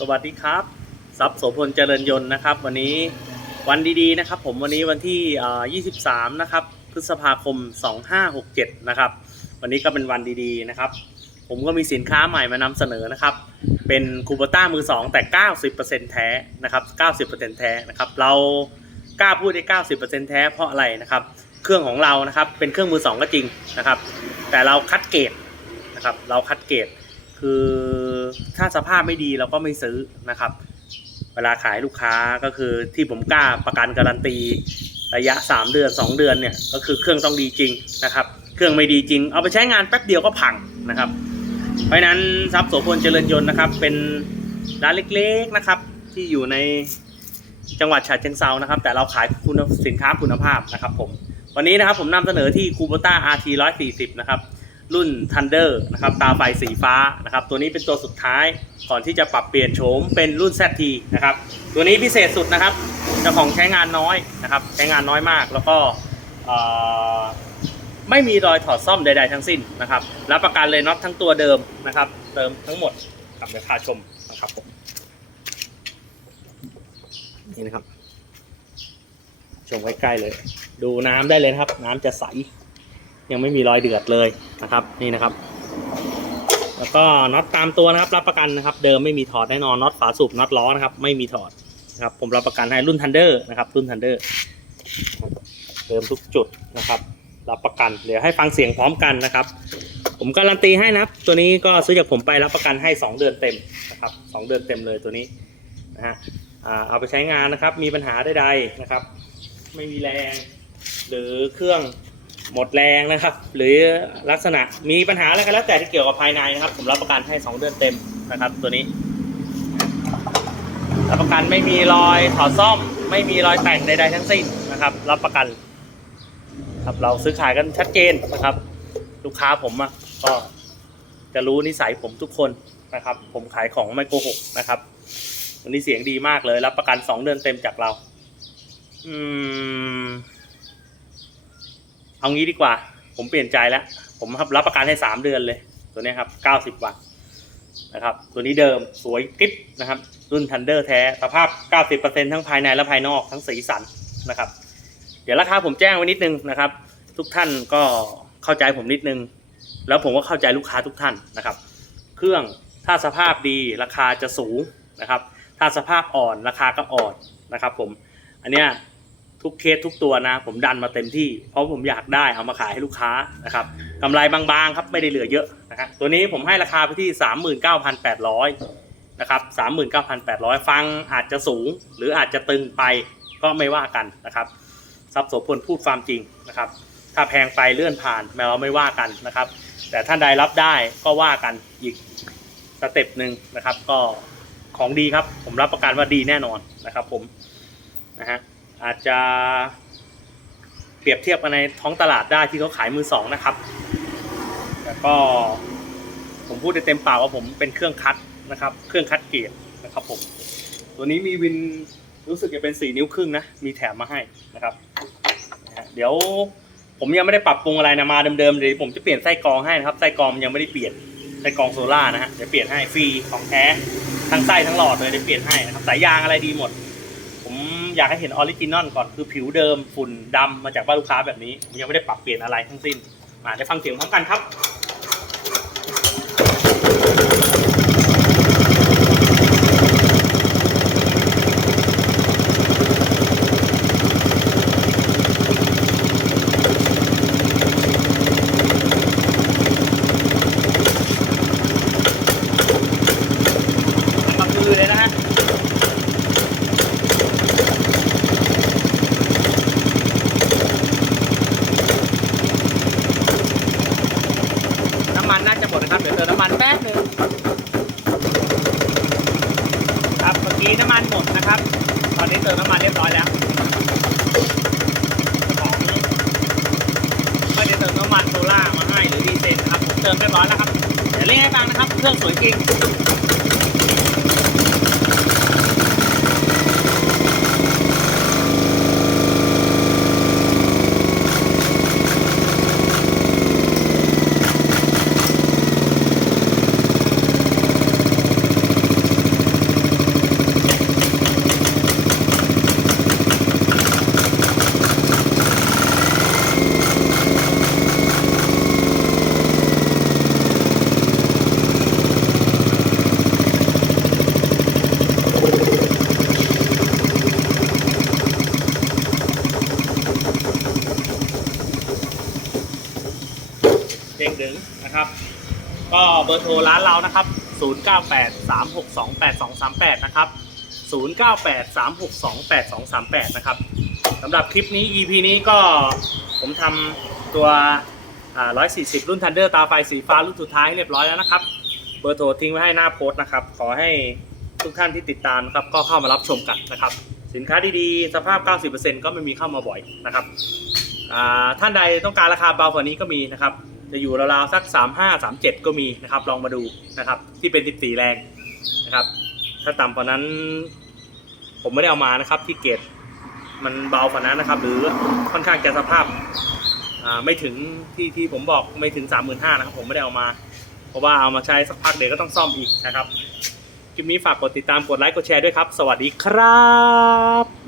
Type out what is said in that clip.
สวัสดีครับทรัพย์โสพลเจริญยนต์นะครับ วันนี้วันดีๆนะครับ ผมวันนี้วันที่ 23 นะครับ พฤษภาคม 2567 นะครับ วันนี้ก็เป็นวันดีๆนะครับ ผมก็มีสินค้าใหม่มานำเสนอนะครับ เป็นคูเปต้ามือ 2 แต่ 90%แท้นะครับ 90%แท้นะครับ เรากล้าพูดได้ 90%แท้เพราะอะไรนะครับ เครื่องของเรานะครับเป็นเครื่องมือ 2 ก็จริงนะครับ แต่เราคัดเกรดนะครับ เราคัดเกรดคือ ถ้าสภาพไม่ดีเราก็ไม่ซื้อนะครับ เวลาขายลูกค้าก็คือที่ผมกล้าประกันการันตีระยะ 3 เดือน 2 เดือนเนี่ยก็คือเครื่องต้องดีจริงนะครับ เครื่องไม่ดีจริง เอาไปใช้งานแป๊บเดียวก็พังนะครับ เพราะนั้นทรัพย์โสพลเจริญยนต์นะครับ เป็นร้านเล็กๆนะครับ ที่อยู่ในจังหวัดฉะเชิงเซานะครับ แต่เราขายคุณสินค้าคุณภาพนะครับผมวันนี้นะครับผมนำเสนอที่คูโบต้า RT 140 นะครับ รุ่น Thunder นะครับตาไฟสีฟ้านะครับตัวนี้เป็นตัวสุดท้ายก่อนที่จะปรับเปลี่ยนโฉมเป็นรุ่น ZT นะครับตัวนี้พิเศษสุดนะครับเจ้าของใช้งานน้อยนะครับใช้งานน้อยมากแล้วก็ไม่มีรอยถอดซ่อมใด ๆ ทั้งสิ้นนะครับรับประกันเลยน็อตทั้งตัวเดิมนะครับเติมทั้งหมดกับเดี๋ยวพาชมนะครับผมนี่นะครับชมใกล้ๆเลย ดูน้ำได้เลยครับ น้ำจะใส ยังไม่มีรอยเดือดเลยนะครับ นี่นะครับ แล้วก็น็อตตามตัวนะครับ รับประกันนะครับ เดิมไม่มีถอดแน่นอนน็อตฝาสูบน็อตล้อนะครับ ไม่มีถอดนะครับ ผมรับประกันให้รุ่น Thunder นะครับ รุ่น Thunder เดิมทุกจุดนะครับ รับประกัน เดี๋ยวให้ฟังเสียงพร้อมกันนะครับ ผมการันตีให้นะครับ ตัวนี้ก็ซื้อจากผมไปรับประกันให้ 2 เดือนเต็มนะครับสองเดือนเต็มเลยตัวนี้นะฮะเอาไปใช้งานนะครับ มีปัญหาใดๆนะครับ ไม่มีแรง หรือเครื่อง หมดแรงนะครับ หรือลักษณะมีปัญหาอะไรก็แล้วแต่ที่เกี่ยวกับภายในนะครับ ผมรับประกันให้ 2 เดือนเต็มนะครับ ตัวนี้รับประกันไม่มีรอยถอดซ่อม ไม่มีรอยแต่งใดๆทั้งสิ้นนะครับ รับประกันครับเราซื้อขายกันชัดเจนนะครับ ลูกค้าผมอะก็จะรู้นิสัยผมทุกคนนะครับ ผมขายของไม่โกหกนะครับวันนี้เสียงดีมากเลย รับประกัน2เดือนเต็มจากเรา อืม เอางี้ดีกว่า ผมเปลี่ยนใจแล้ว ผมรับประกันให้สามเดือนเลย ตัวนี้ครับเก้าสิบวันนะครับ ตัวนี้เดิมสวยกริปนะครับ รุ่นทันเดอร์แท้ สภาพ 90%ทั้งภายในและภายนอกทั้งสีสันนะครับ เดี๋ยวราคาผมแจ้งไว้นิดนึงนะครับ ทุกท่านก็เข้าใจผมนิดนึง แล้วผมก็เข้าใจลูกค้าทุกท่านนะครับ เครื่องถ้าสภาพดีราคาจะสูงนะครับ ถ้าสภาพอ่อนราคาก็อ่อนนะครับ ผม อันเนี้ย ทุกเคสทุกตัวนะ ผมดันมาเต็มที่ เพราะผมอยากได้เอามาขายให้ลูกค้านะครับกำไรบางๆครับไม่ได้เหลือเยอะนะครับตัวนี้ผมให้ราคาไปที่ 39,800นะครับ39,800 ฟังอาจจะสูง หรืออาจจะตึงไปก็ไม่ว่ากันนะครับทรัพย์โสพลพูดความจริงนะครับ ถ้าแพงไปเลื่อนผ่านแม้เราไม่ว่ากันนะครับ แต่ท่านใดรับได้ก็ว่ากันอีกสเต็ปหนึ่งนะครับ ก็ของดีครับ ผมรับประกันว่าดีแน่นอนนะครับ ผมนะฮะ อาจจะเปรียบเทียบกันในท้องตลาดได้ที่เขาขายมือสองนะครับแต่ก็ผมพูดได้เต็มปากว่าผมเป็นเครื่องคัดนะครับ เครื่องคัดเกรดนะครับผม ตัวนี้มีวินรู้สึกจะเป็นสี่นิ้วครึ่งนะ มีแถมมาให้นะครับ เดี๋ยวผมยังไม่ได้ปรับปรุงอะไรนะ มาเดิมๆเดี๋ยวผมจะเปลี่ยนไส้กรองให้นะครับ ไส้กรองยังไม่ได้เปลี่ยน ไส้กรองโซล่านะฮะ เดี๋ยวเปลี่ยนให้ฟรีของแท้ ทั้งไส้ทั้งหลอดเลยเดี๋ยวเปลี่ยนให้นะครับ สายยางอะไรดีหมด อยากให้เห็นออริจินอลก่อนคือผิวเดิมฝุ่นดำมาจากบ้านลูกค้าแบบนี้ผมยังไม่ได้ปรับเปลี่ยนอะไรทั้งสิ้นมาได้ฟังเสียงพร้อมกันครับ มาคือเลยนะฮะ น้ำมันน่าจะหมดนะครับ เดี๋ยวเติ หมันแป๊บหนึงครับเมื่อกี้น้ำมันหมดนะครับ ตอนนี้เติมน้ำมันเรียบร้อยแล้วของไม่ได้เติมน้ำมันโซล่ามาให้หรือดีเซลนะครับผมเติมเรียบร้อยแล้วครับเดี๋ยวเร่งให้ฟังนะครับ เครื่องสวยจริง นะครับ ก็เบอร์โทรร้านเรานะครับ 0983628238 นะครับ 0983628238 นะครับสำหรับคลิปนี้ EP นี้ก็ผมทำตัว 140 รุ่น Thunder ตาไฟสีฟ้ารุ่นสุดท้ายเรียบร้อยแล้วนะครับ เบอร์โทรทิ้งไว้ให้หน้าโพสต์นะครับ ขอให้ทุกท่านที่ติดตามนะครับก็เข้ามารับชมกันนะครับ สินค้าดีๆ สภาพ 90%ก็ไม่มีเข้ามาบ่อยนะครับท่านใดต้องการราคาเบากว่านี้ก็มีนะครับ จะอยู่ราวๆสัก 35 37 ก็มีนะครับ ลองมาดูนะครับ ที่เป็น 14 แรงนะครับ ถ้าต่ำกว่านั้น ผมไม่ได้เอามานะครับ ที่เกรดมันเบากว่านั้นนะครับ หรือค่อนข้างจะสภาพไม่ถึงที่ที่ผมบอกไม่ถึง 35,000นะครับ ผมไม่ได้เอามา เพราะว่าเอามาใช้สักพักเดี๋ยวก็ต้องซ่อมอีกนะครับคลิปนี้ฝากกดติดตามกดไลค์กดแชร์ด้วยครับ สวัสดีครับ